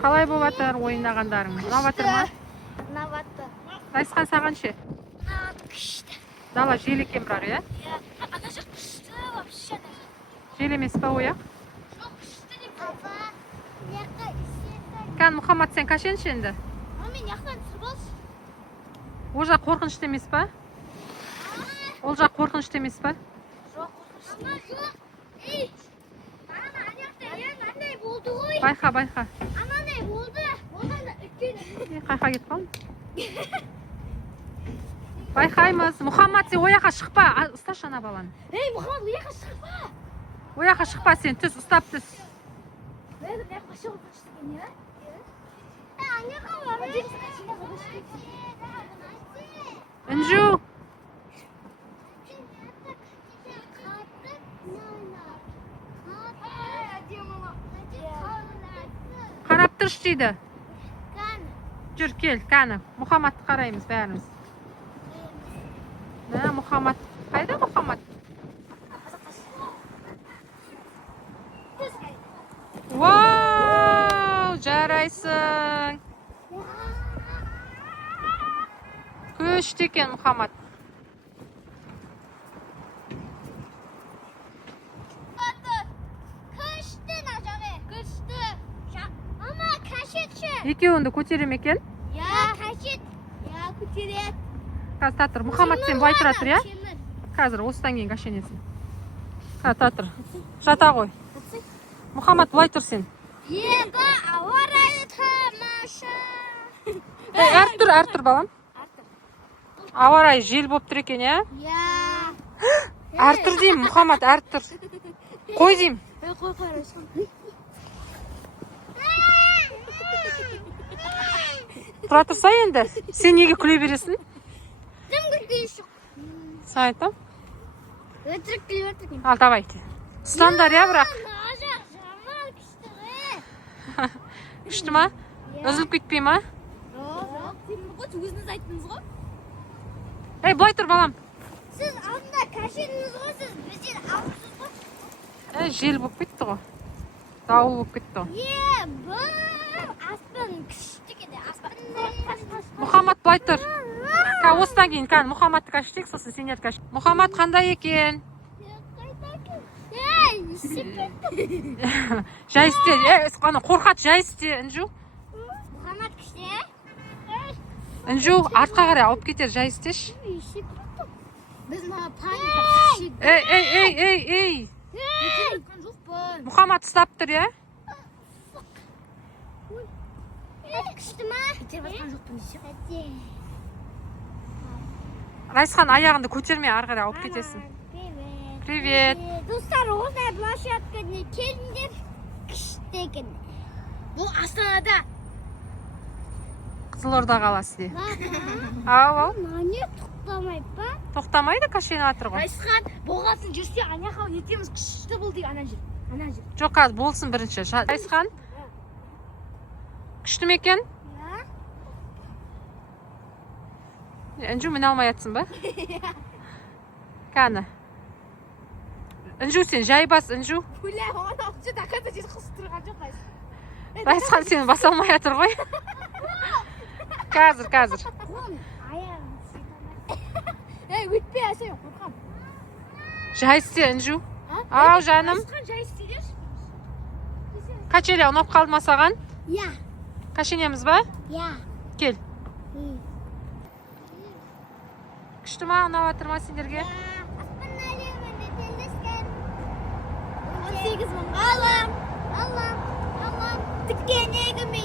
Қалай болып жатыр ойнағандарың? Ұнап жатыр ма? Ұнап жатыр. Райсхан, саған ше? Күшті. Дала жел екен бірақ, иә? Ана жақ күшті вообще. Жел емес па ояқ? Жоқ, күшті деп. Апа, мияққа исетті. Кән, Мұхаммад, сен қашенші енді? Мен мияқтан түсіп алшы. Ол жақ қорқынышты емес па? Ол жақ қорқынышты емес па? Жоқ, қорқынышты. Ама жоқ. Ей, ана аяқта андай болды ғой. Байқа, байқа. Анандай болды. Болғанда өткен. Қайқа кетіп қалдың? Байқаймыз. Мұхаммад, сен ояққа шықпа. Ұсташы ана баланы. Ей, Мұхаммад, ояққа шықпа. Ояққа шықпа сен, түс, ұстап түс. Ояққа шығып жүрсің, иә? Аяққа бар. Інжу. Қарап тұршы дейді. Жүр, кел, кәні. Мұхаммадты қараймыз бәріміз. Мұхаммад. Қайда Мұхаммад? Вау, жарайсың. Күшті екен Мұхаммад. Екеуіңді көтерем екен? Қашет. Көтерет. Қазір татыр. Мұхаммад, сен былай тұра тұр, иә? Қазір осыдан кейін қашенесің. Қазір татыр. Жата ғой. Мұхаммад, былай тұр сен. Егі ауа райы тамаша. Әр тұр балам. Ауа райы жел болып тұр екен, иә? Әр тұр деймін, Мұхаммад, әр тұр. Қой деймін. Қой. Тұра тұрса енді, сен неге күле бересің? Кім күлген жоқ? Сен айтам? Өтірік күліп отырмын. Ал, давай. Ұстандар, иә, бірақ. Жаман күшті ғой. Күшті ма? Үзіліп кетпей ма? Жоқ. Өзіңіз айттыңыз ғой. Ей, былай тұр балам. Сіз алдында кәшедіңіз ғой, сіз бізден алыпсыз ғой. Жел болып кетті ғой. Дауыл болып кетті ғой. Бұл аспан күшті кеді. Мұхаммад, былай тұр. Осыдан кейін Мұхаммадты кәшітек, сосын сендерді кәшітек. Мұхаммад қандай екен? Жай істе. Қорқат, жай істе, Інжу. Мұхаммад күшті. Інжу, артқа қарай алып кетер, жай істеш. Біз маған паника. Ей. Мұхаммад ұстап тұр, е? Күшті ма? Райсхан, аяғынды көтерме, ары қарай алып кетесің. Привет. Достар, осындай площадкаға келіңдер. Күшті екен. Бұл Астанада. Қызылорда қаласы де. Ау. Не тоқтамайды ба? Тоқтамайды, кәшені атыр ғой. Райсхан, болғасын жүрсе, аяққа ертеміз күшті бол дейік, ана жер. Жоқ, қазір болсын бірінші. Райсхан, күшті ме екен? Інжу, міне алмай атсың ба? Кәні. Інжу, сен жай бас, Інжу. Бля, оны алшы дақата жер қысып тұрған жоқ қайсы. Райсхан, сені баса алмай атыр ғой. Қазір. Өтпе, әсен, қорқам. Жай істе, Інжу. Ау, жаным. Жай істедеш? Качеля, ұнап қалды ма саған? Я. Кашенеміз ба? Я. Кел. Күшті ма, ұнап атыр ма сендерге? Аспан әлеміне телдескен 18 мың ғалам. Тіккен егіме